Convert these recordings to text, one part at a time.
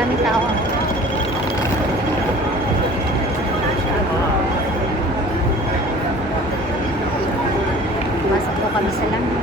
Daming tao. Masok po kami sa langit.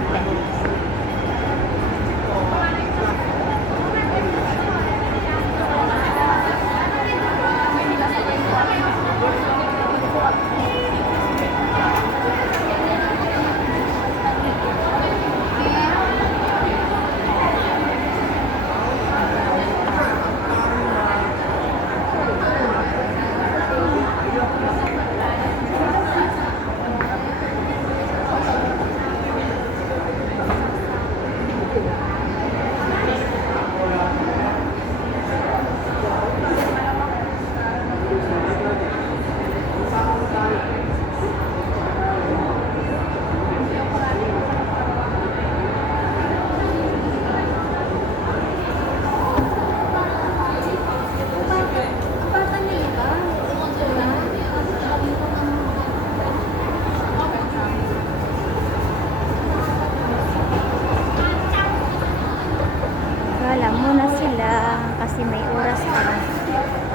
Wala muna sila kasi may oras pa.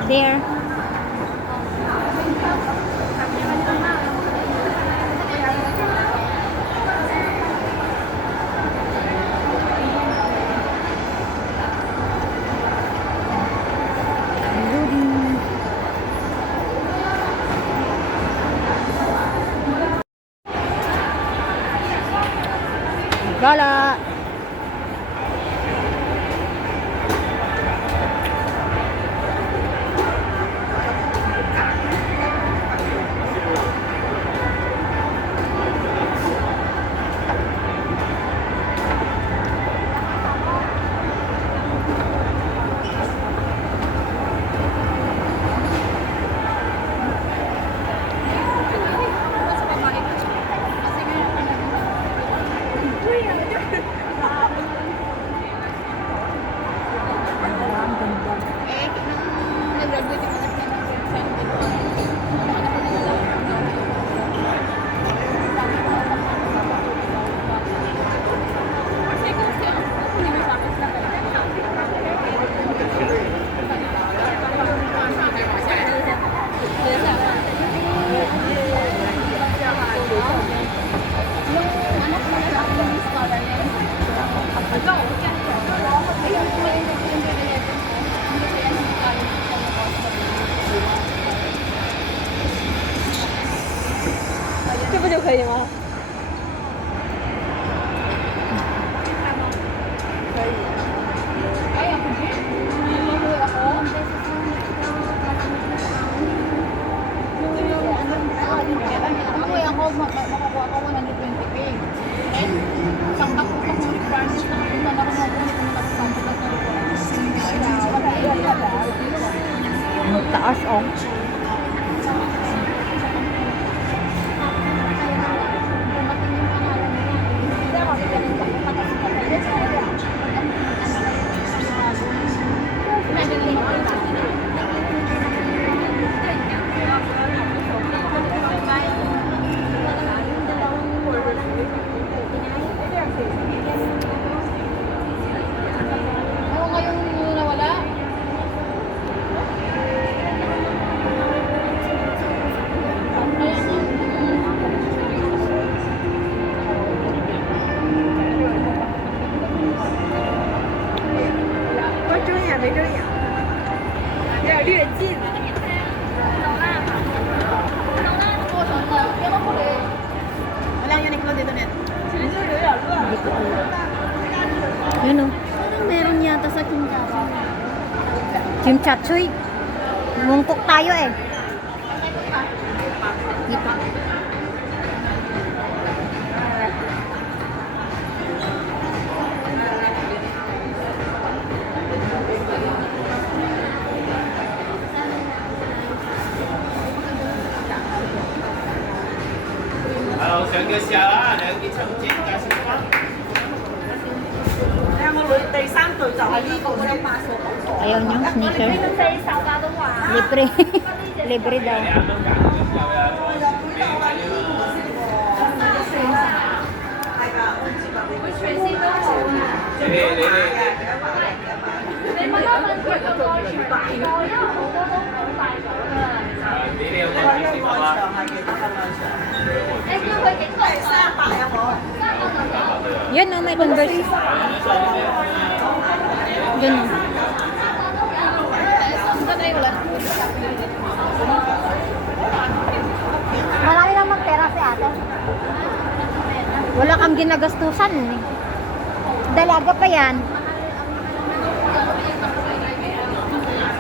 There. Gala. Makakuha ko 120k. And isang ako pang requirements na ako na nakakuha ko na Taas oh. Yun o. meron yata sa Kinshasa. Kimchachoy. Mungkok tayo eh. Dito. Ayaw niyo, sneaker? Libre. Libre daw. Yan o, may Converse. Yan o. Marami naman pera si ate. Wala kang ginagastusan eh. Dalaga pa yan.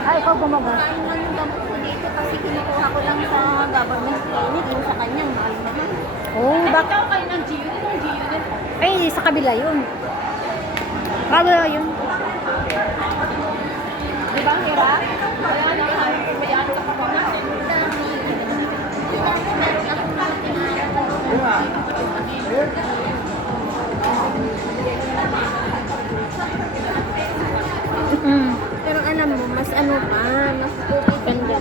Ay, ikaw gumagas. Yung gamot ko dito kasi kinukuha ko lang sa government clinic. Yung sa kanya, mahal naman. Oh, bak Ikaw kayo ng G-Unit, ng G-Unit. ay, sa kabila yun. Kabila yun. Di ba ang hirap? Kaya nakasabi ko, mayaan ka pa ba na? Mm. Pero alam mo, mas ano pa, mas ganda.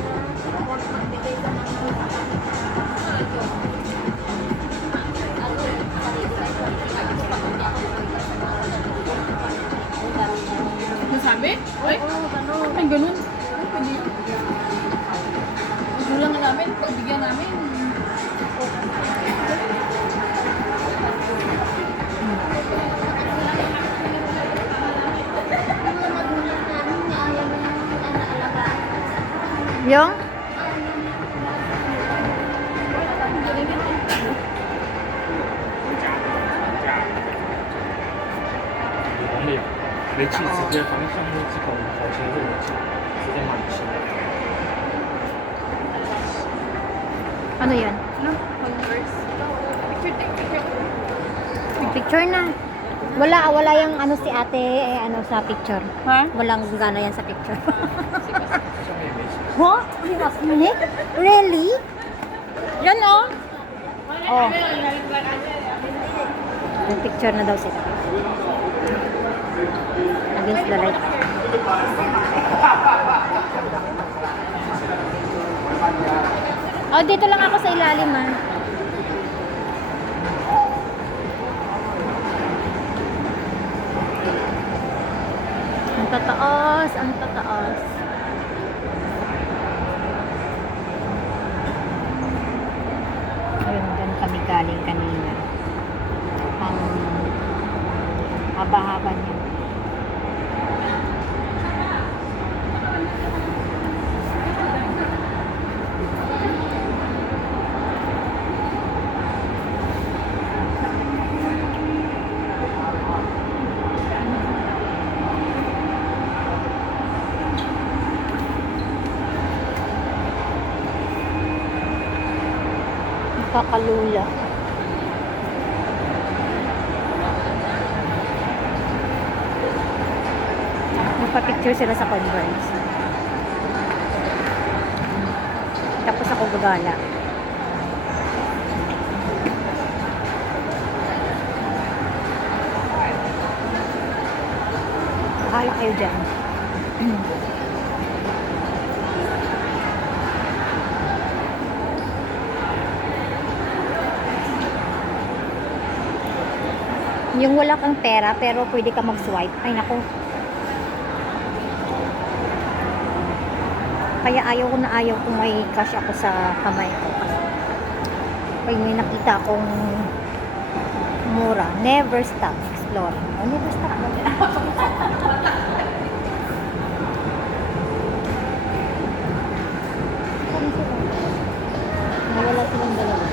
Nasabi? Ay, ay ganun. Ay, pwede. Gulang namin, pagbigyan namin. Yung?煤气直接从上面这种火车热气直接满气。 Ano yan? Ano? Converse. Picture, take picture. Picture na. Wala yung ano si ate, ano sa picture. Ha? Walang gana yan sa picture. Huh? Really? Yan oh. Oh. Yung picture na daw sila. Against the light. Oh, dito lang ako sa ilalim ah. Ang tataas, ang tataas. Ayun, dyan kami galing kanina. Ang haba-haba niya. Kakalula. Nagpa-picture sila sa Converse. Tapos ako gagala. Bahala kayo dyan. Yung wala kang pera pero pwede ka mag-swipe. Ay nako. Kaya ayaw ko may cash ako sa kamay ko. Pag may nakita akong mura, never stop exploring. Oh, never stop. Nawala silang dalawa.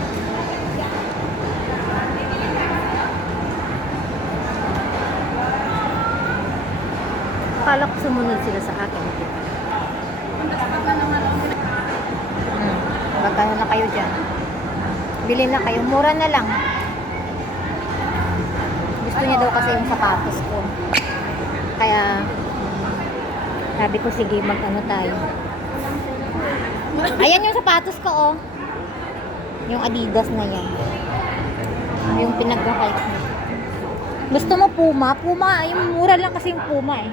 Akala ko sumunod sila sa akin. Magkano na kayo dyan? Bili na kayo. Mura na lang. Gusto niya daw kasi yung sapatos ko. Kaya, sabi ko, sige, mag-ano tayo. Ayan yung sapatos ko, oh. Yung Adidas na yan. Yung pinag-hike niya. Gusto mo Puma? Puma, yung mura lang kasi yung Puma eh.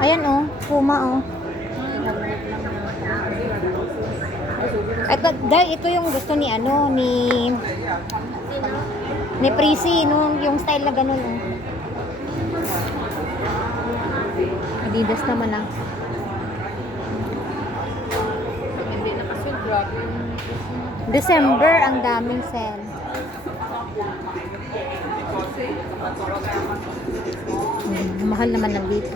Ayan oh, Puma oh. Ito yung gusto ni ano, ni Prissy, no? Yung style na ganun oh. Adidas naman ah. Hindi na kasi grabe yung December, ang daming sale. Mahal naman lang dito.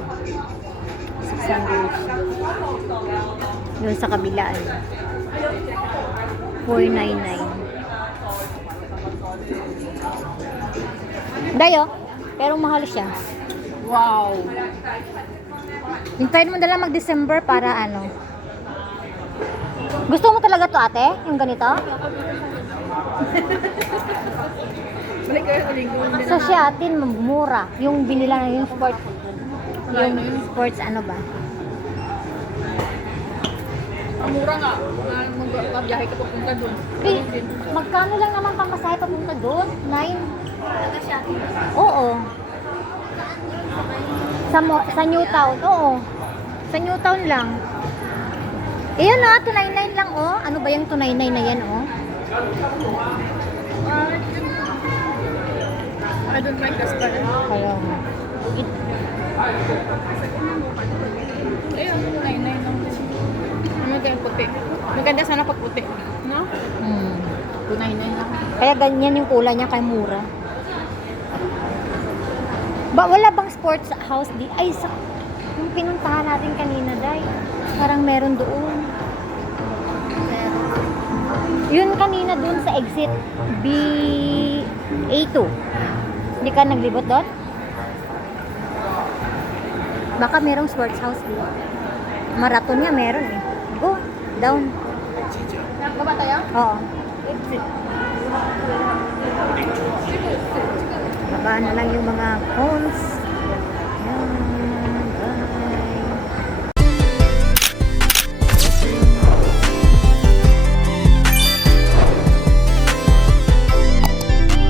600. Yun sa kabila ay 499. Dayo, pero mahal siya. wow. Hintayin mo na lang mag-December para ano. Gusto mo talaga to ate? Yung ganito? Balik kayo sa linggo. Sa Shatin, mura. Yung binila na yung sports. Yung sports ano ba? Ang mura nga. Magbiyahe ka papunta doon. Eh, magkano lang naman pamasahe papunta doon? 9? Oo. Sa Newtown, oo. Sa Newtown lang. Iyan na, 299 lang, oh. Ano ba yung 299 na yan, oh? I don't like the style. Kaya nga. Ayun, 99 lang din. Ano kaya puti? Maganda sana pag puti. No? 299 lang. Kaya ganyan yung kulay niya, kay mura. Wala bang sports house di? Ay, yung pinuntahan natin kanina, Day. Parang meron doon. Yun kanina doon sa exit A2. Hindi ka naglibot doon? Baka merong sports house dito. Marathon niya meron eh. Go, down. Baba tayo? Oo. Baba na lang yung mga cones. Yan.